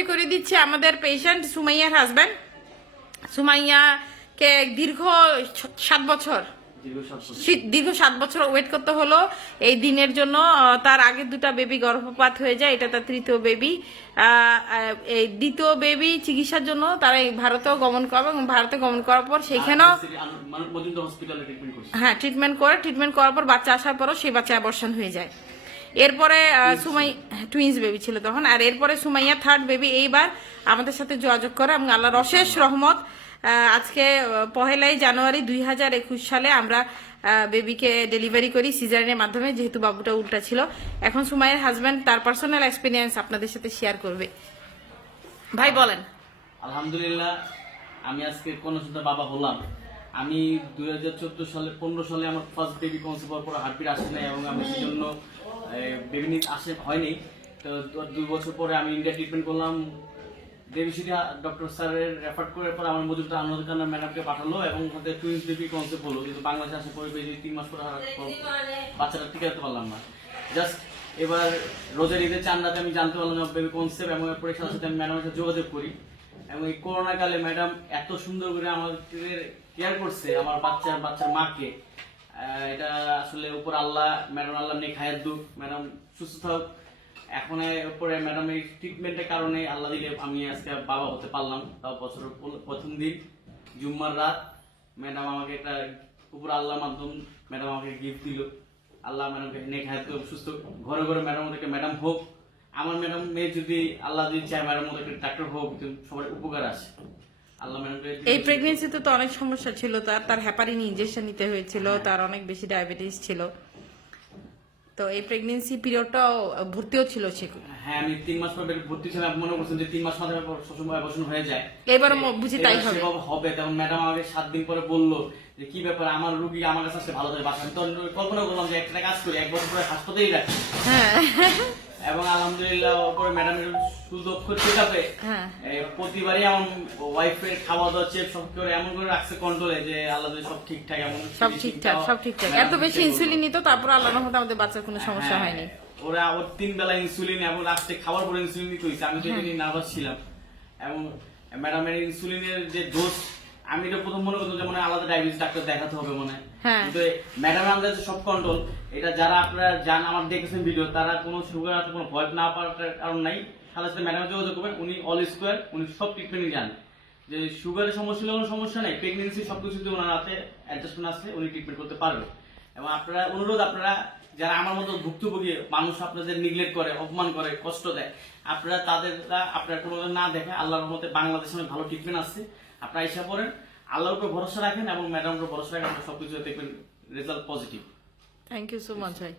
পরিচয় করে দিচ্ছে আমাদের পেশেন্ট সুমাইয়ার হাজবেন্ড। সুমাইয়াকে দীর্ঘ 7 বছর দীর্ঘ 7 বছর ওয়েট করতে হলো এই দিনের জন্য। তার আগে 2টা বেবি গর্ভপাত হয়ে যায়, এটা তার 3য় বেবি। এই 2য় বেবি চিকিৎসার জন্য তারা ভারতেও গমন করবে এবং ভারতে গমন করার পর সেখানেও হ্যাঁ ট্রিটমেন্ট করার পর বাচ্চা আসার পরও সেই বাচ্চা অ্যাবর্শন হয়ে যায়। এরপরে টুইন্স বেবি ছিল তখন। আর এরপরে সুমাইয়া 3rd বেবি এইবার আমাদের সাথে যোগাযোগ করে এবং আল্লাহর অশেষ রহমত আজকে 1 জানুয়ারি 2021 সালে আমরা বেবিকে ডেলিভারি করি সিজারিনের মাধ্যমে, যেহেতু বাবুটা উল্টা ছিল। এখন সুমাইয়ার হাজবেন্ড তার পার্সোনাল এক্সপিরিয়েন্স আপনাদের সাথে শেয়ার করবে। ভাই বলেন। আলহামদুলিল্লাহ, আমি আজকে কন্যাসন্তান বাবা হলাম। আমি 2014 সালে আমার ফার্স্ট বেবি কনসিভ হওয়ার পর হার্টবিট আসে নাই এবং আমি সেজন্য বেবি নিতে হয়নি। তো 2 বছর পরে আমি ইন্ডিয়া ট্রিটমেন্ট করলাম। দেবী সিটি ডক্টর স্যারের রেফার করার পর আমার মজুরটা আনোয়ার খান ম্যাডামকে পাঠালো এবং সাথে টুইন্স বেবি কনসেপ্ট হলো, কিন্তু বাংলাদেশে আসে পরে 3 মাস পরে বাচ্চাটা টিকাতে পারলাম না। জাস্ট এবার রোজার ঈদের চান্দাতে আমি জানতে পারলাম বেবি কনসেপ্ট এবং এরপরে সাথে সাথে আমি ম্যাডামের সাথে যোগাযোগ করি এবং এই করোনা কালে ম্যাডাম এত সুন্দর করে আমাদের কেয়ার করছে আমার বাচ্চার মাকে। এটা আসলে উপর আল্লাহ, ম্যাডাম আল্লাহ নেই খায়ের দুঃখ, ম্যাডাম সুস্থ থাক। এখন এরপরে ম্যাডাম এই ট্রিটমেন্টের কারণে আল্লাহ দিলে আমি আজকে বাবা হতে পারলাম। তাও বছরের প্রথম দিন জুম্মার রাত ম্যাডাম আমাকে একটা উপর আল্লাহর মাধ্যম ম্যাডাম আমাকে গিফট দিল। আল্লাহ ম্যাডামকে নেক হায়াত সুস্থ ঘরে ঘরে ম্যাডাম ওদেরকে ম্যাডাম হোক। আমার ম্যাডাম মেয়ে যদি আল্লাহ যদি চায় ম্যাডাম ওদেরকে ডাক্তার হোক, সবার উপকার আসে। আল্লাহ ম্যাডামকে এই প্রেগন্যান্সিতে তো অনেক সমস্যা ছিল, তার হেপারিন ইনজেকশন নিতে হয়েছিল, তার অনেক বেশি ডায়াবেটিস ছিল। তো এই প্রেগন্যান্সি পিরিয়ডটাও ভর্তিও ছিল সে। হ্যাঁ, আমি 3 মাস পর ভর্তি ছিলাম। মনে করছেন যে 3 মাস মাথায় সবসময় অপারেশন হয়ে যায়, এবারে বুঝি তাই হবে। তখন ম্যাডাম আমাকে 7 দিন পরে বললো যে কি ব্যাপার, আমার রুগী আমার কাছে আসলে ভালো থাকে বাসা। আমি তখন কল্পনা করলাম যে একটা কাজ করি, 1 বছর পরে হাসপাতালেই রাখি। হ্যাঁ, এবং আলহামদুলিল্লাহ পরে ম্যাডামের সুদক্ষ চেকআপে প্রতিবারই আমার ওয়াইফের খাওয়া দাওয়া চেক সব করে এমন করে রাখছে কন্ট্রোলে যে আল্লাহ সব ঠিকঠাক, এমন সব ঠিকঠাক। এত বেশি ইনসুলিন নিত, তারপর আল্লাহর রহমতে আমাদের বাচ্চার কোনো সমস্যা হয়নি। ওরা 3 বেলা ইনসুলিন এবং রাত্রে খাওয়ার পরে ইনসুলিন নিতে হয়েছে। আমি তো এটা নিয়ে নার্ভাস ছিলাম এবং ম্যাডামের ইনসুলিনের যে ডোজ, আমি এটা প্রথম মনে করতাম যে মনে আলাদা ডায়াবেটিস ডাক্তার দেখাতে হবে মনে হয়, কিন্তু ম্যাডামের আন্দাজে সব কন্ট্রোল। এটা যারা আপনারা জান আমার দেখেছেন ভিডিও, তারা কোনো সুগার আছে কোনো ভয় না পাওয়ার কারণ নাই। সাথে সাথে ম্যাডামের যোগাযোগ করবেন, উনি অল স্কোয়ার, উনি সব ট্রিটমেন্টই জানেন। যে সুগারের সমস্যা হলে কোনো সমস্যা নেই, প্রেগনেন্সি সবকিছুতে ওনার হাতে অ্যাডজাস্টমেন্ট আছে, উনি ট্রিটমেন্ট করতে পারবে। এবং আপনারা অনুরোধ, আপনারা যারা আমার মতো ভুক্তভোগী মানুষ আপনাদের নিগলেক্ট করে, অপমান করে, কষ্ট দেয়, আপনারা তাদের আপনারা কোনো না দেখে আল্লাহর রহমতে বাংলাদেশে অনেক ভালো ট্রিটমেন্ট আছে। আপনারা এসে পড়েন, আল্লাহর উপর ভরসা রাখেন এবং ম্যাডামের উপর ভরসা রাখেন, সবকিছু দেখবেন result positive. Thank you so much ভাই।